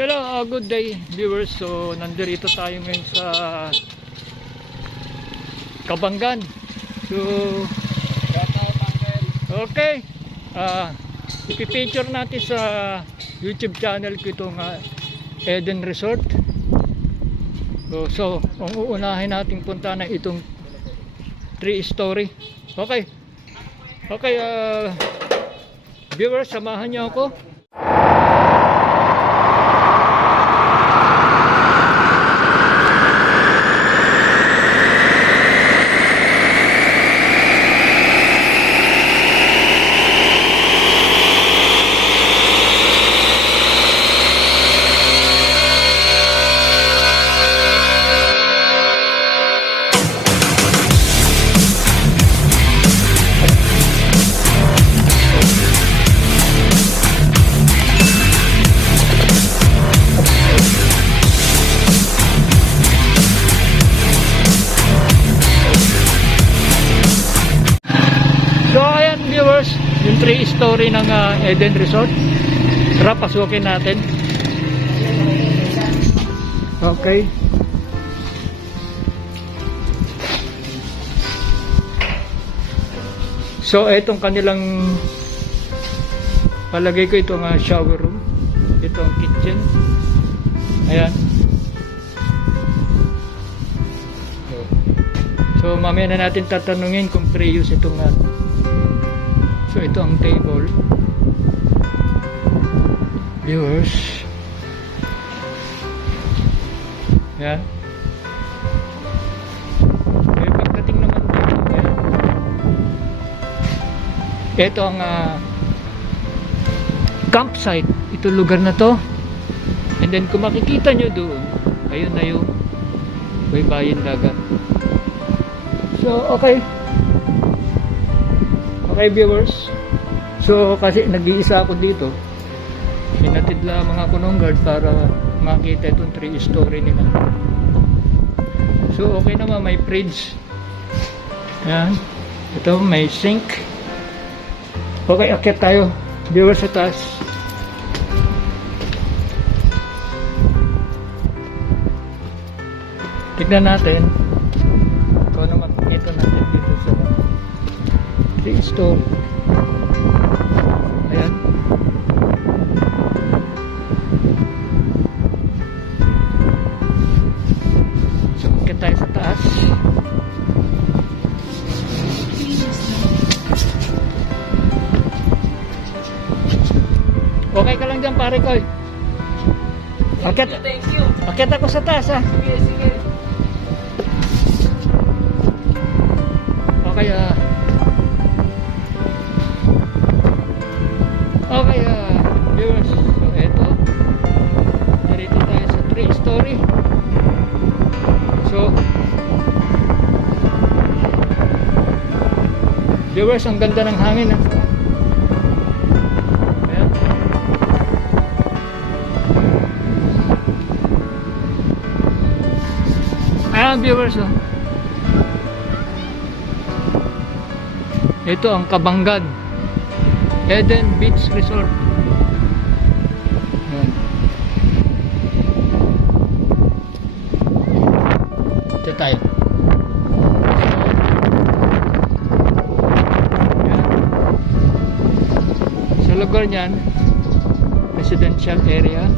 Hello, good day viewers. So nandito tayo ngayon sa Kabanggan. So okay, ipipicture natin sa YouTube channel ko itong Eden Resort. So ang uunahin nating punta na itong 3-story. Okay, viewers, samahan niyo ako. Yung 3-story ng Eden Resort. Tara, pasukin natin. Okay. So itong kanilang, palagay ko itong shower room. Ito ang kitchen. Ayan. So mamaya na natin tatanungin kung pre-use itong so ito ang table, viewers. Yan. May pagdating naman dito, yan. Ito ang campsite. Ito lugar na to. And then kung makikita nyo doon, ayun na yung baybayin dagat. So okay, viewers. So kasi nag-iisa ako dito, hinatid lang mga kunonggard para makita itong 3-story nila. So okay naman, may fridge. Yan. Ito may sink. Okay, akyat tayo, viewers, sa taas. Tignan natin kung ano makikita natin dito sa 3-story. Ayan. So, akit tayo sa taas. Okay ka lang dyan, pare ko. Thank you. Akit ako sa taas, ha. Sige. Okay, okay, viewers, so eto, narito tayo sa 3-story. So viewers, ang ganda ng hangin, ayan. Ayan, viewers, ito ang Kabanggan Eden Beach Resort. Ayan. Ito tayo. Ayan. Sa lugar niyan, residential area.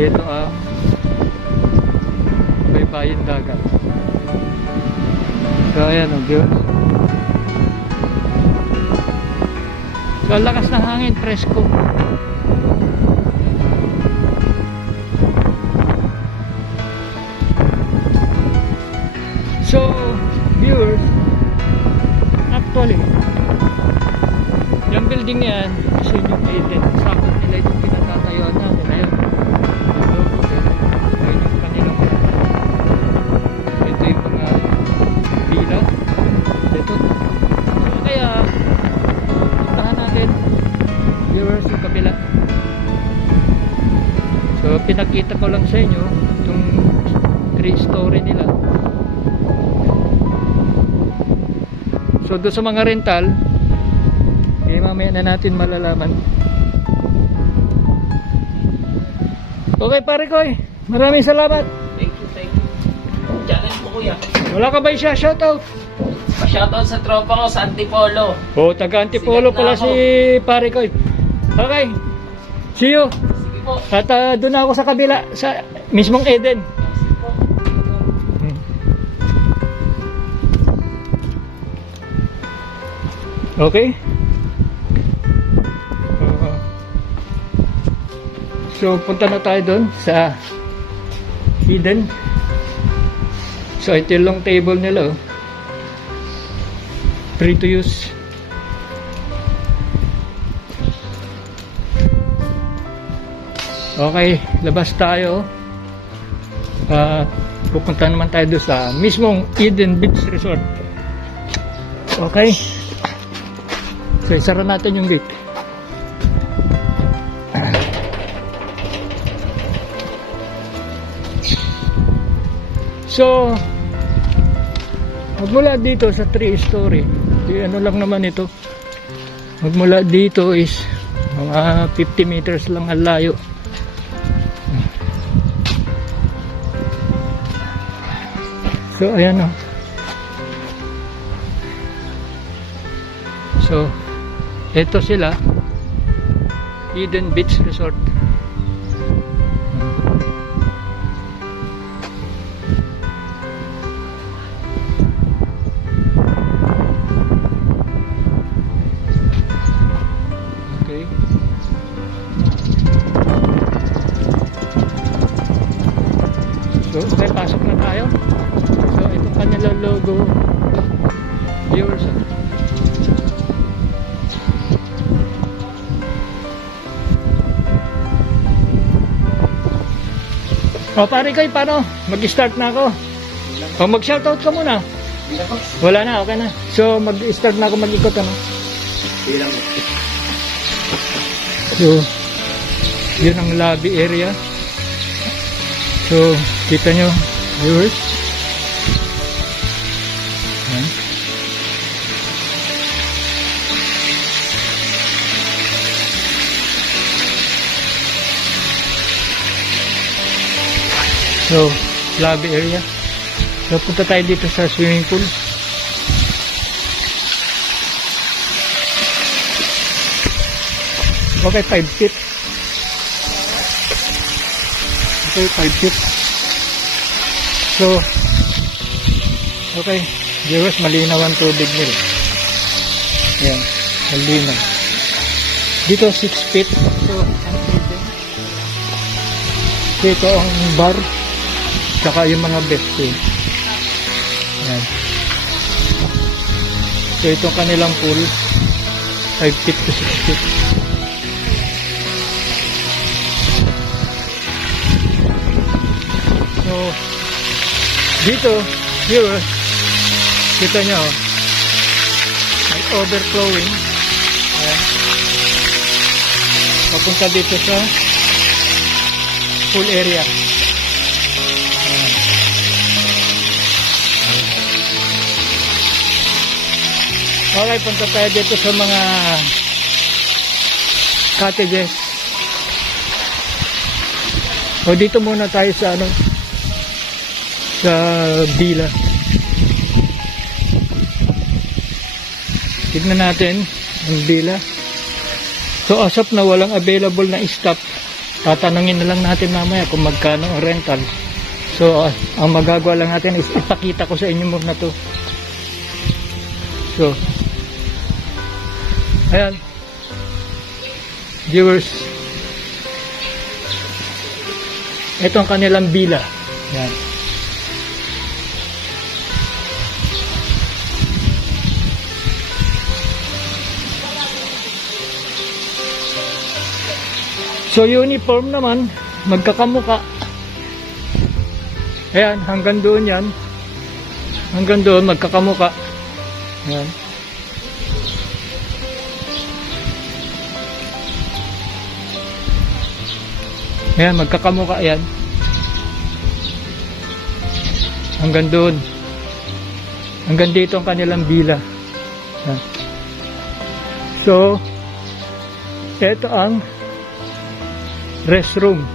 Ito ang baybayin dagat. So ayan, viewers. So ang lakas ng hangin, presko. So viewers, actually yung building niyan is yung Eden. Sakot nila itong pinatatayuan natin. Ayun, ayun yung kanilang, ito yung mga pila dito. So kaya puntahan natin, viewers, yung kabila. So pinakita ko lang sa inyo itong 3-story nila. So doon sa mga rental, mamaya na natin malalaman Okay pare ko maraming salamat. Thank you, thank you. Challenge mo kuya. Wala ka ba siya shoutout? Pa-shoutout sa tropa ko sa Antipolo. Oh, taga Antipolo Sigat na pala ako. si pare ko. Okay. See you. Sige po. At doon ako sa kabila sa mismong Eden. Sige po. Okay? So, punta na tayo doon sa Eden. So, ito yung long table nila. Free to use. Okay, labas tayo. Pupunta naman tayo doon sa mismong Eden Beach Resort. Okay? So, isara natin yung gate. So, magmula dito sa 3-story, ano lang naman ito. Magmula dito is mga 50 meters lang ang layo. So, ayan o. So, ito sila, Eden Beach Resort. Okay. So, okay, pasok na tayo. So, itong kanilang logo, viewers. O pare ko, paano? Mag-start na ako. O mag-shoutout ka muna. Wala na, okay na. So mag-start na ako mag-ikot ano. So yun ang lobby area. So kita nyo viewers. Yan. So, lobby area. So, punta tayo dito sa swimming pool. Okay, 5 feet. Okay, 5 feet. So, okay. Viewers, malinaw ang tubig nila. Ayan, malinaw. Dito, 6 feet. So, dito ang bar. Saka yung mga besting. Ayan. So itong kanilang pool 5 feet to 6 feet. So dito here kita nyo may overflowing. Ayan. Papunta dito sa pool area. Okay, punta tayo dito sa mga cottages. O dito muna tayo sa ano, sa villa. Tignan natin ang villa. So as of na walang available na stop. Tatanungin na lang natin mamaya kung magkano ang rental. So ang magagawa lang natin is ipakita ko sa inyo muna to. So ayan, viewers, ito ang kanilang villa. Ayan. So uniform naman, magkakamuka. Ayan, hanggang doon yan. Hanggang doon, magkakamuka. Ayan. Ayan, magkakamuka yan. Hanggang doon. Hanggang dito ang kanilang villa. Ayan. So, ito ang restroom.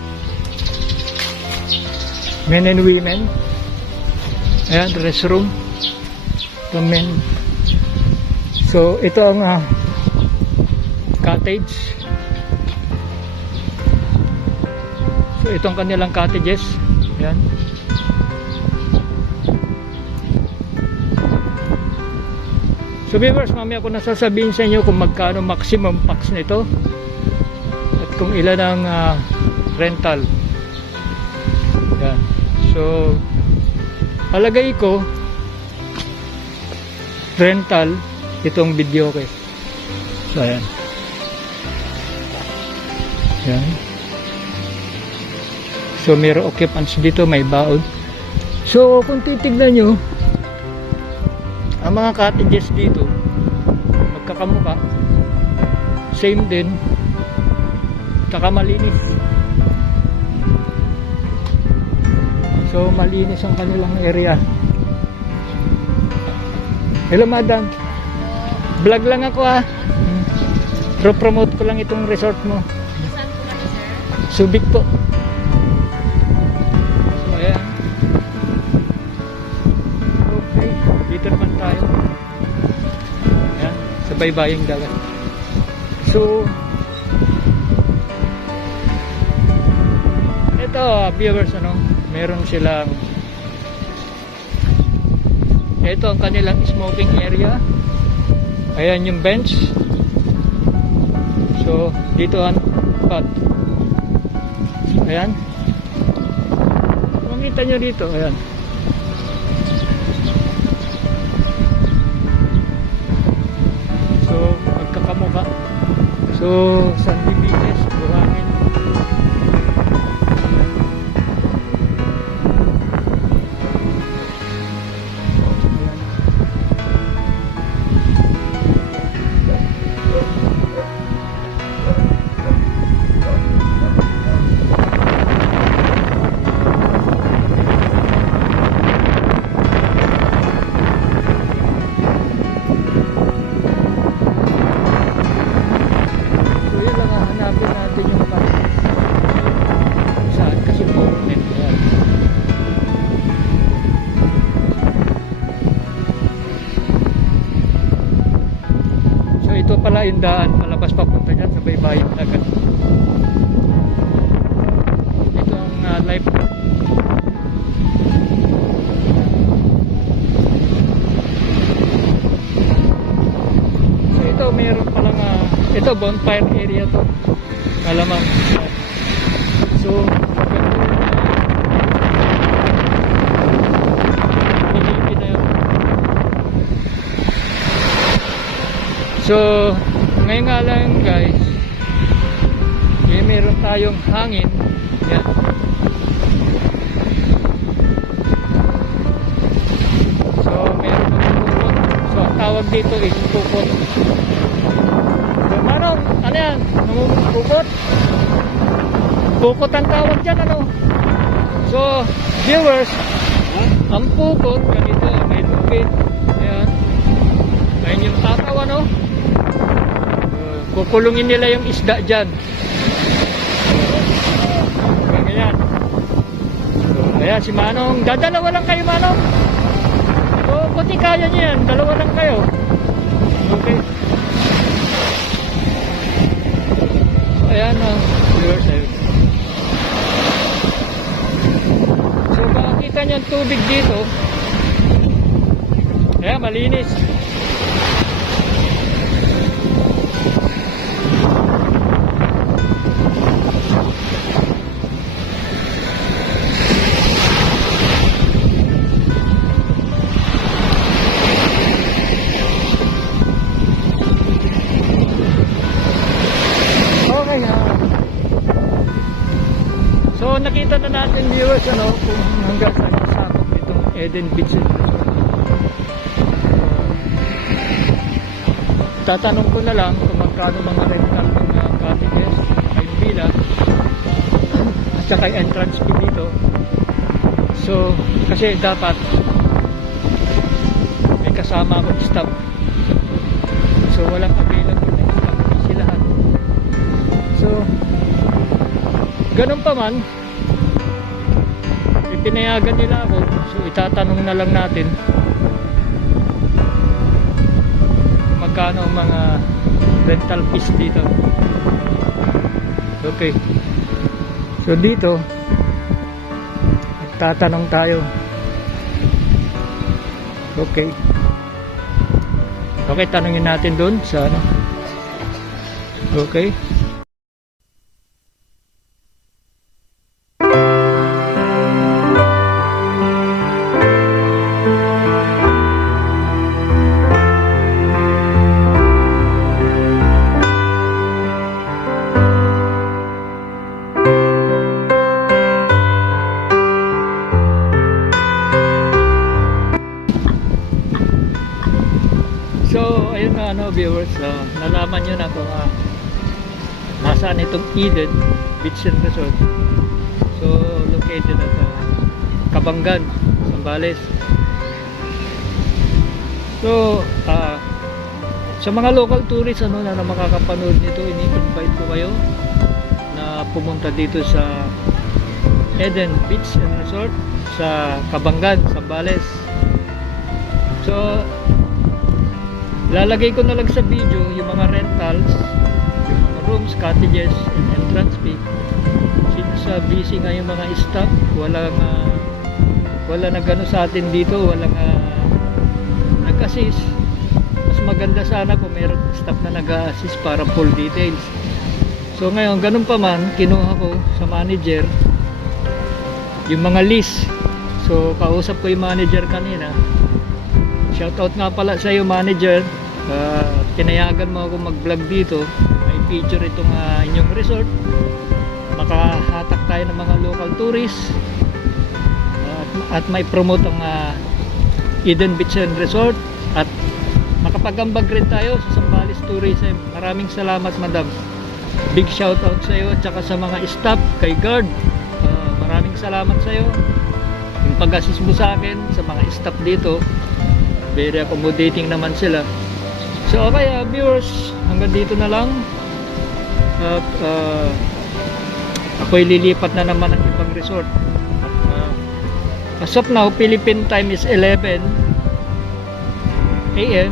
Men and women. Ayan, restroom. Ito men. So, ito ang cottage. So, itong kanilang cottages. Ayan. So, viewers, mamaya ko nasasabihin sa inyo kung magkano maximum pax nito at kung ilan ang rental. Ayan. So, palagay ko rental itong video ko. So, ayan. Ayan. So, mayroong occupants dito, may baon. So, kung titignan nyo, ang mga cottages dito, magkakamuka, same din, tsaka malinis. So, malinis ang kanilang area. Hello, madam. Vlog lang ako Pro-promote ko lang itong resort mo. Saan po kami, sir? Subic po. So, ayan. Okay. Dito naman tayo. Ayan. Sa baybaying dagat. So, ito, viewers, meron silang ito ang kanilang smoking area. Ayan yung bench. So, dito ang pot. Ayan. Makita nyo dito. Ayan. So, magkakamuka. So, sandy beaches, buhangin. Ito pala yung daan palabas papunta dyan sa baybayin dagat. Ito ang life. So ito mayroon palang ito bonfire area to. Malamang. So so, ngayon nga lang guys, meron tayong hangin. Yan. So, meron ng pupot. So, ang tawag dito is pupot. So, manong, ano yan? Pupot? Pupot ang tawag dyan, So, viewers, ang pupot, ganito, may lupit. Ayan. Ayan yung tataw, kukulungin nila yung isda dyan. Ganyan. Ayan si Manong. Dadalawa lang kayo, Manong. So, buti kaya niya yan. Dalawa lang kayo. Okay. So, ayan viewers. So, makikita niyo yung tubig dito. Ayan, malinis. So nakita na natin viewers kung hanggang saan masakop itong Eden Beach Resort. Tatanong ko na lang kung magkano mga rental ng cottages ay villa at saka entrance fee dito. So kasi dapat may kasama akong staff. So walang available na staff busy lahat. So ganun pa man, pinayagan nila ako, so itatanong na lang natin magkano ang mga rental fees dito. Okay, so dito tatanong tayo. Okay, tanungin natin doon sa ano. Okay. So, ayun na ano viewers, nalaman nyo na kung nasaan itong Eden Beach and Resort. So, located at Kabangan, Zambales. So, sa mga local tourists ano, na makakapanood nito, ini-invite ko kayo na pumunta dito sa Eden Beach and Resort sa Kabangan, Zambales. So, lalagay ko na lang sa video yung mga rentals, yung mga rooms, cottages, and entrance fee. Since busy nga yung mga staff, wala na gano sa atin dito, walang nag-assist. Mas maganda sana kung meron staff na nag-assist para full details. So ngayon, ganun pa man, kinuha ko sa manager yung mga list. So kausap ko yung manager kanina. Shoutout nga pala sa iyo, manager. Tinayagan mo ako mag-vlog dito. May feature itong inyong resort. Makahatak tayo ng mga local tourists, at may promote ang Eden Beach and Resort, at makapagambag rin tayo sa Zambales Tourism. Maraming salamat, madam. Big shoutout sa iyo at saka sa mga staff, kay guard. Maraming salamat sa iyo. Yung pag-assist mo sa akin, sa mga staff dito, very accommodating naman sila. So okay, viewers, hanggang dito na lang. At ako'y lilipat na naman ng ibang resort. As of now, Philippine time is 11 AM.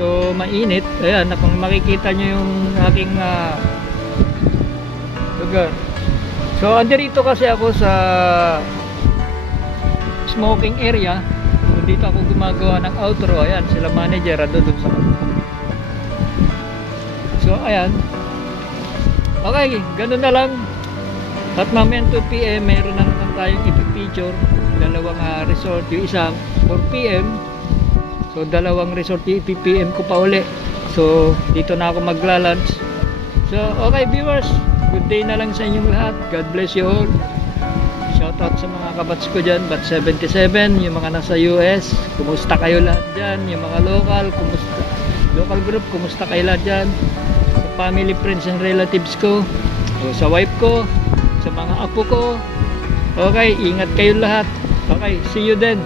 So mainit. Ayan, kung makikita nyo yung aking lugar. So andirito kasi ako sa smoking area. So dito ako gumagawa ng outro. Ayan, sila manager doon sa so ayan. Okay, ganun na lang. At mamaya 2 PM meron na naman tayong ipipicture. Dalawang resort. Yung isa 4 PM. So dalawang resort yung ipipm ko pa uli. So dito na ako magla-lunch. So okay, viewers, good day na lang sa inyong lahat. God bless you all. Shoutout sa mga kabats ko dyan, Bat 77, yung mga nasa US, kumusta kayo lahat dyan, yung mga local, kumusta, local group, kumusta kayo lahat dyan, sa family, friends and relatives ko, sa wife ko, sa mga apo ko. Okay, ingat kayo lahat. Okay, see you then.